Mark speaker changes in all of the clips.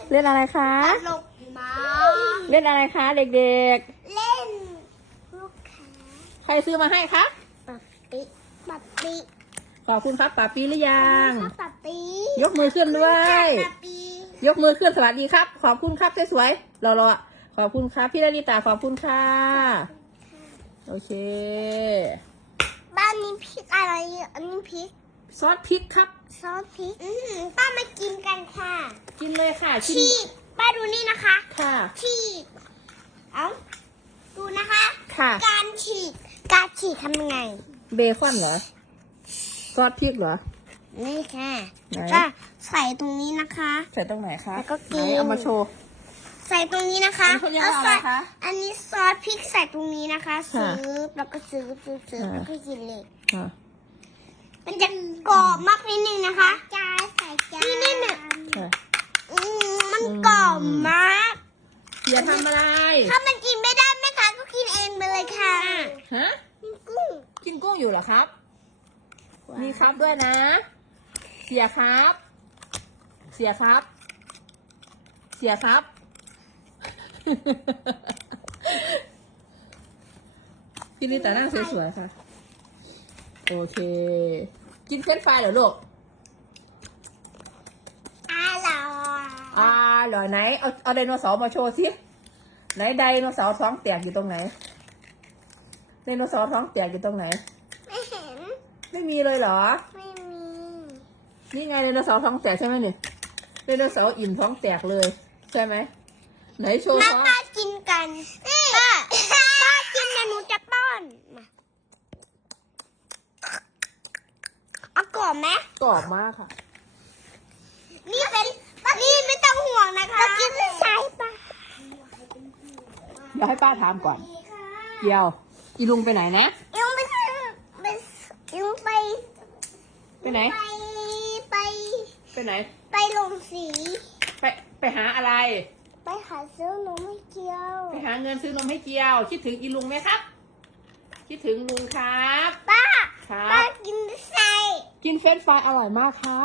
Speaker 1: เล่นอะไรคะ
Speaker 2: ตลกมา
Speaker 1: เล่นอะไรคะเด็ก
Speaker 2: เล่นลูกค้า
Speaker 1: ๆ ใครซื้อมาให้คะ
Speaker 2: ปับปิปับปิ
Speaker 1: ขอบคุณครับป๋าปีหรือยัง
Speaker 2: ปับปิ
Speaker 1: ยกมือขึ้นด้วย
Speaker 2: ปับปิ
Speaker 1: ยกมือขึ้นสวัสดีครับ ขอบคุณครับสวยๆรอๆขอบคุณครับพี่นาริตาขอบคุณค่ะโอเค
Speaker 2: บ้านนี้พริกอะไรอันนี้พริก
Speaker 1: ซอสพริกครับ
Speaker 2: ซอสพริกป้ามากินกันค่ะ
Speaker 1: กินเลยค่ะ
Speaker 2: ฉีกป้าดูนี่นะคะ
Speaker 1: ค่ะ
Speaker 2: ฉีกเอาดูนะคะ
Speaker 1: ค่ะ
Speaker 2: การฉีกทำยังไง
Speaker 1: เบคอนเหรอซอสพริกเหรอ
Speaker 2: นี่ค่ะ
Speaker 1: ไหน
Speaker 2: ก็ใส่ตรงนี้นะคะ
Speaker 1: ใส่ตรงไหนคะ
Speaker 2: แล้วก็กิน
Speaker 1: ไหนเอามาโชว์
Speaker 2: ใส่ตรงนี้นะคะ
Speaker 1: อันนี้เขาเรียกว่าอะไรคะ
Speaker 2: อันนี้ซอสพริกใส่ตรงนี้นะคะ
Speaker 1: ค่ะ
Speaker 2: ซื้อแล้วก็ซื้อ
Speaker 1: ค่ะ
Speaker 2: แล้วก็กินเลย
Speaker 1: อ่ะ
Speaker 2: มันจะกรอบมากนิดนึงนะคะจ้าใส่จ้านี่เนี่ย
Speaker 1: ค่ะ
Speaker 2: มันกรอบมาก
Speaker 1: อย่าทำอะไร
Speaker 2: ถ้ามันกินไม่ได้แม่ค้าก็กินเองไปเลยค่ะ
Speaker 1: ฮะ
Speaker 2: กินกุ้ง
Speaker 1: กินกุ้งอยู่เหรอครับ มีครับด้วยนะ เสียครับ เสียครับ เสียครับ พี่ลิตาหน้าสวยๆค่ะ โอเค กินเฟรนช์ฟรายเหรอลูก
Speaker 2: อร่อย
Speaker 1: เหรอไหน เอาไดโนเสาร์มาโชว์สิ ไหนไดโนเสาร์ท้องแตกอยู่ตรงไหน ไดโนเสาร์ท้องแตกอยู่ตรงไหน
Speaker 2: ไม่เห็น
Speaker 1: ไม่มีเลยเหรอ
Speaker 2: ไม่มี
Speaker 1: นี่ไงไดโนเสาร์ท้องแตกใช่ไหมเนี่ยไดโนเสาร์อิ่มท้องแตกเลย ใช่ไหม ไหนโชว์
Speaker 2: มา
Speaker 1: ท้อง
Speaker 2: ป้ากินกันป้ากินนะหนูจะป้อนมาเอากรอบไหม
Speaker 1: กรอบมากค่ะ
Speaker 2: นี่ไม่ต้องห่วงนะคะกินใช่ปะ
Speaker 1: เดี๋ยวให้ป้าถามก่อน เดี๋ยว อีลุงไปไหนนะ
Speaker 2: ยังไปยังไป
Speaker 1: ไปไหน
Speaker 2: ไป
Speaker 1: ไปไหน
Speaker 2: ไปลงสี
Speaker 1: ไปหาอะไร
Speaker 2: ไปหาซื้อนมให้เกียว
Speaker 1: ไปหาเงินซื้อนมให้เกียว คิดถึงอีลุงไหมครับ คิดถึงลุงครับ
Speaker 2: ป้า
Speaker 1: ครับ
Speaker 2: ป้ากินใส่
Speaker 1: กินเฟรนช์ฟรายอร่อยมากครับ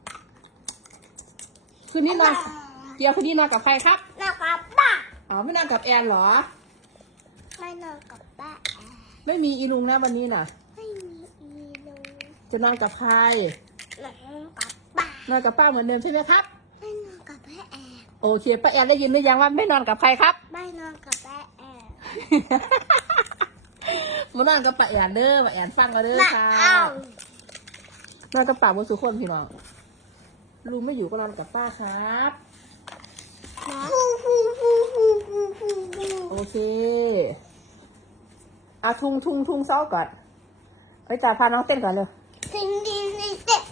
Speaker 1: คืนนี้นอน เกียวคืนนี้นอนกับใครครับ
Speaker 2: นอนกับป้า
Speaker 1: อ๋อไม่นอนกับแอนเหรอ
Speaker 2: ไม่นอนกับป้า
Speaker 1: ไม่มีอีลุงนะวันนี้น่ะ
Speaker 2: ไม่มีอีเลย
Speaker 1: จะนอนกับใคร
Speaker 2: นอนกับป้าน
Speaker 1: อนกับป้าเหมือนเดิมใช่ไหมครับ
Speaker 2: ไม่นอนกับแม่แอน
Speaker 1: โอเคป้าแอนได้ยินหรือยังว่าไม่นอนกับใครครับ
Speaker 2: ไม่นอนกับแม่แอน
Speaker 1: มานอนกับป้าแอนเด้อป้าแอนฟังกันเด้อ
Speaker 2: มา
Speaker 1: ค่ะ
Speaker 2: เอา
Speaker 1: นอนกับป้าบนสุขคนพี่น้องลุงไม่อยู่ก็นอนกับป้าครับ
Speaker 2: ฟูฟูฟูฟูฟูฟูฟู
Speaker 1: โอเคอ่ะทุงเศร้าก่อนไปจ่าพาน้องเต้นก่อนเร็ว
Speaker 2: สิ่งดีในเด็ก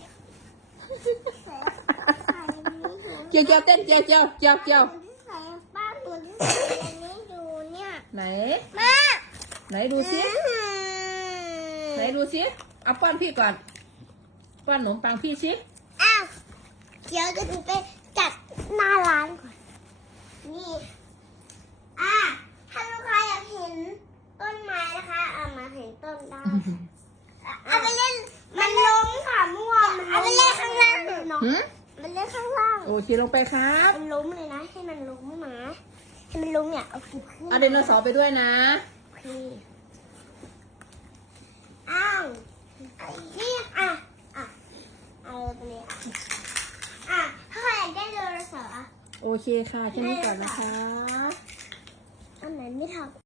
Speaker 1: เจียวเต้นเจียว
Speaker 2: ใส่ป้าตัวที่ใส่อันนี้อยู่เนี่ย
Speaker 1: ไหน
Speaker 2: มา
Speaker 1: ไหนดูซิไหนดูซิเอาป้อนพี่ก่อนป้อนขนมปังพี่ซิ
Speaker 2: อ้าวเดี๋ยวจะดูไปจัดหน้าร้านก่อน นี่ถ้าลูกค้าอยากเห็นต้นไม้นะคะเอามาเห็นต้นได้เอาไปเล่นมันล้มค่ะมั่วเอาไปเล่นข้างล่างเนาะ
Speaker 1: หืม
Speaker 2: มันเล่นข้างล่าง
Speaker 1: โอเคลงไปครับ
Speaker 2: มันล้มเลยนะให้มันล้มนะให้มันล้มเนี่ยเอาขึ้น
Speaker 1: เอาไดโนเสาร์ไปด้วยนะ
Speaker 2: พี่อ้าวนี่เอาตรงนี้ถ้าใครอยากได้ไดโนเสาร์
Speaker 1: โอเคค่ะแค่นี้ก่อนนะคะ